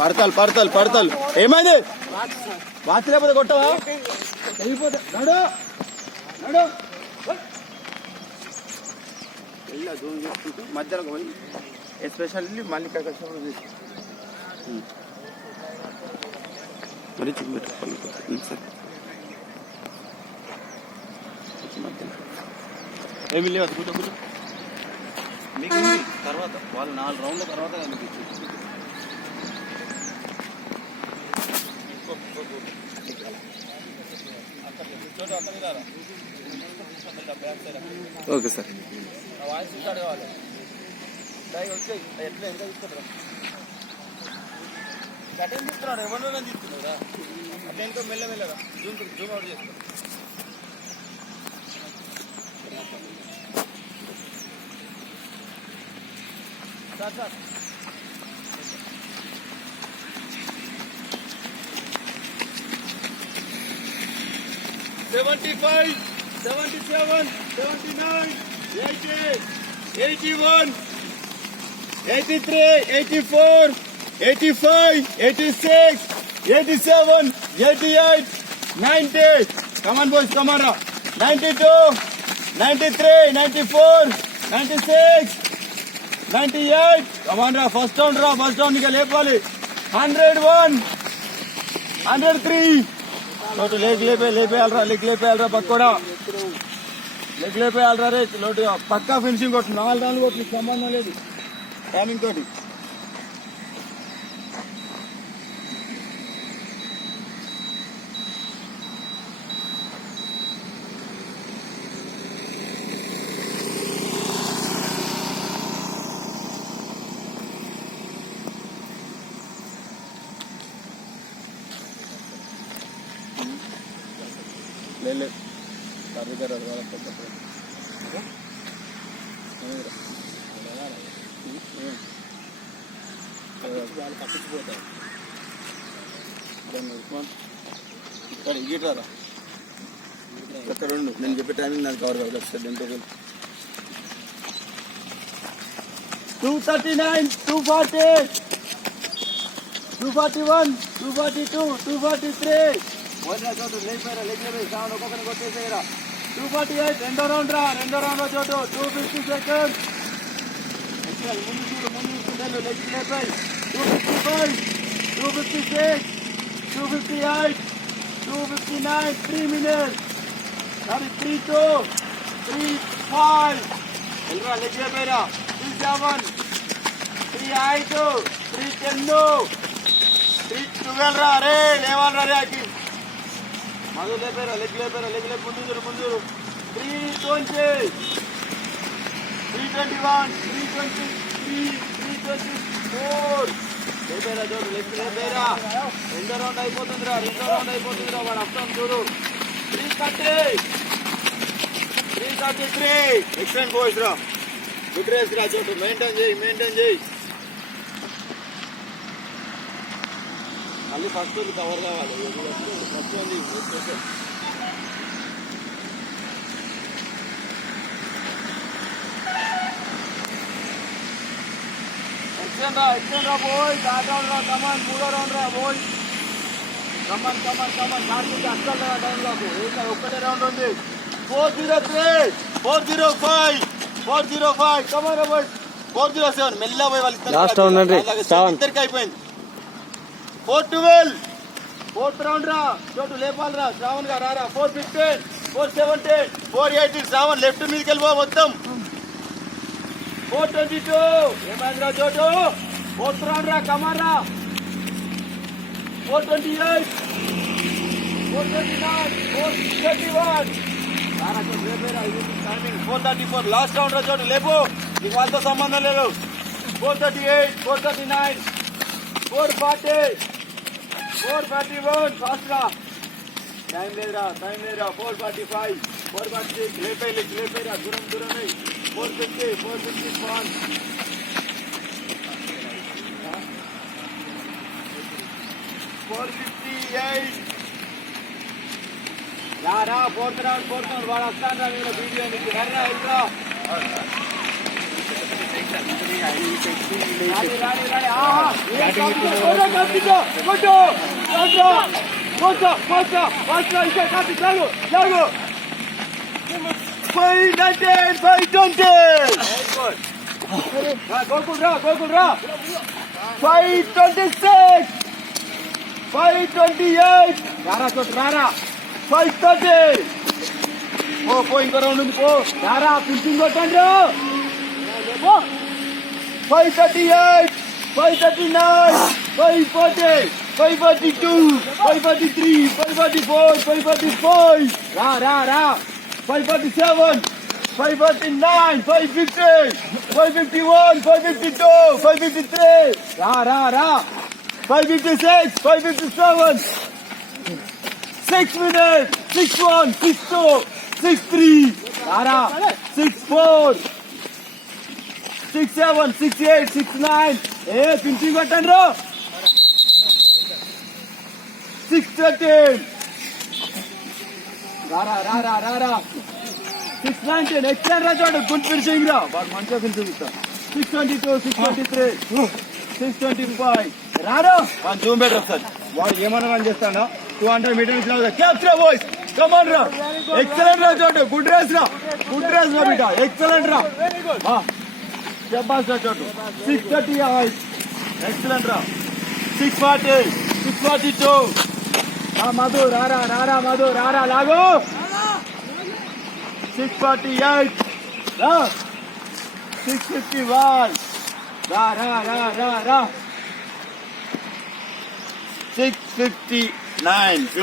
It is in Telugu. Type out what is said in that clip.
పడతాలు పడతాలు పడతాలు ఏమైంది వాచ్ లేకపోతే కొట్టవా వెళ్ళిపోతే నడు నడు వెళ్ళా జూమ్ చేసుకుంటూ మధ్యలో పోయి ఎస్పెషల్లీ మల్లికా కష్టపడి తీసు మరి చూపెట్టు సార్ ఏమి లేవు కూర్చో కూర్చో మీకు తర్వాత వాళ్ళు 4 రౌండ్ల తర్వాత ఓకే సార్ వాయిస్ స్టార్ట్ కావాలి వచ్చాయి ఎట్లా ఎంత తీసుకుంటారా గట్టేం తీసుకున్నారు ఎవరిలో తీసుకున్నారా అట్లా ఎంతో మెల్లమెల్లగా జూమ్ అవుట్ చేస్తారు 75, 77, 79, 80, 81, 83, 84, 85, 86, 87, 88, 90. Come on boys, come on now. 92, 93, 94, 96, 98. Come on now, first round nika lepali. 101, 103. లోటు లేక్ లేపేయాలరా లెగ్ లేపేయాలరా పక్కోడా లెగ్ లేపేయాలరా రే లోటు పక్కా ఫినిషింగ్ కొట్టు 4 రౌండ్లు కొట్టు సంబంధం లేదు టైమింగ్ తోటి ले ఇక్కడ ఇగిటారా ఇక్కడ ఉండు నేను చెప్పే టైమింగ్ నాకు కవర్ కావాలి సార్ ఎంతో 239 240 241 242 243 చోటు లేపారా లెగ్లే సార్ ఒక్కొక్కరిని కొట్టేసేయరా 248 రెండో రౌండ్ చోటు 250 సెకండ్స్ ముందు లెగ్ లేపాయి 255 256 258 259 3 minutes సారీ 32 35 వెళ్ళరా లెగ్ లేపాయిరా 37 38 310 312 రా రే లేవాలరా రే అకి మధు లేపారా లెగ్ లేపు ముందు 320 321 323 324 లేపారా చోటు లెగ్ లేపారా రెండో రౌండ్ అయిపోతుందిరా వాడు అర్థం చూడు 330 333 ఎక్సలెంట్ బాయ్స్ రా గుడ్ రేస్ రా చోటు మెయింటైన్ చేయి మళ్ళీ ఫస్ట్ కవర్ కావాలి ఫస్ట్ ఎక్స్టెండ్ రా బోయ్ థర్డ్ రౌండ్ రా కమాన్ మూడో రౌండ్ రా బోయ్ కమాన్ దానికి అస్సలు రా టైంలోకి ఒక్కటే రౌండ్ ఉంది 403 405 కమాన్ రా బోయ్ 407 మెల్ల పోయి వాళ్ళు ఇద్దరికి అయిపోయింది 412 ఫోర్త్ రౌండ్ రా చోటు లేపాలి రా శ్రావణ్ గా రారా 415 417 418 శ్రావణ్ లెఫ్ట్ మీదకి వెళ్ళిపో మొత్తం 422 ఏమైందిరా చోటు ఫోర్త్ రౌండ్ రా కమాన్ రా 428 429 431 రారా చోటు లేపేరా టైమింగ్ 434 లాస్ట్ రౌండ్ రా చోటు లేపు నీకు వాళ్ళతో సంబంధం లేదు 438 439 440 441 ఫాస్ట్ రా టైం లేదురా 445 446 లేపేరా దూరం 450 451 458 రారా ఫోర్త్ రౌండ్ వాడు వస్తాను రా వీడియో నీకు వెళ్ళరా ఇంకో రౌండ్ ఉంది పో రారా పిలిచింగ్ కొట్టండి 538 539 540 542 543 544 545 ra 547 549 550 551 552 553 ra 556 557 6 minutes 61 62 63 ra 64 67 68 69 pinching కొట్టండి 613 రారా 619 ఎక్స్టెండ్ రా చూడు గుడ్ ఫినిషింగ్ రా బాగా మంచిగా ఫినిషింగ్ ఇస్తా 622 623 625 రారా వన్ జూమ్ బెటర్ సార్ వాడు ఏమన్నా రన్ చేస్తాడా 200 మీటర్స్ లో క్యాప్చర్ బాయ్స్ కమ్ ఆన్ రా ఎక్సలెంట్ రా చూడు గుడ్ రేస్ రా బిడ్డ ఎక్సలెంట్ రా Shabbash Chotu. 638. Excellent run. 640. 642. Madhu, Rara, Madhu, Rara, Lago. 648. 651. Ra. 659.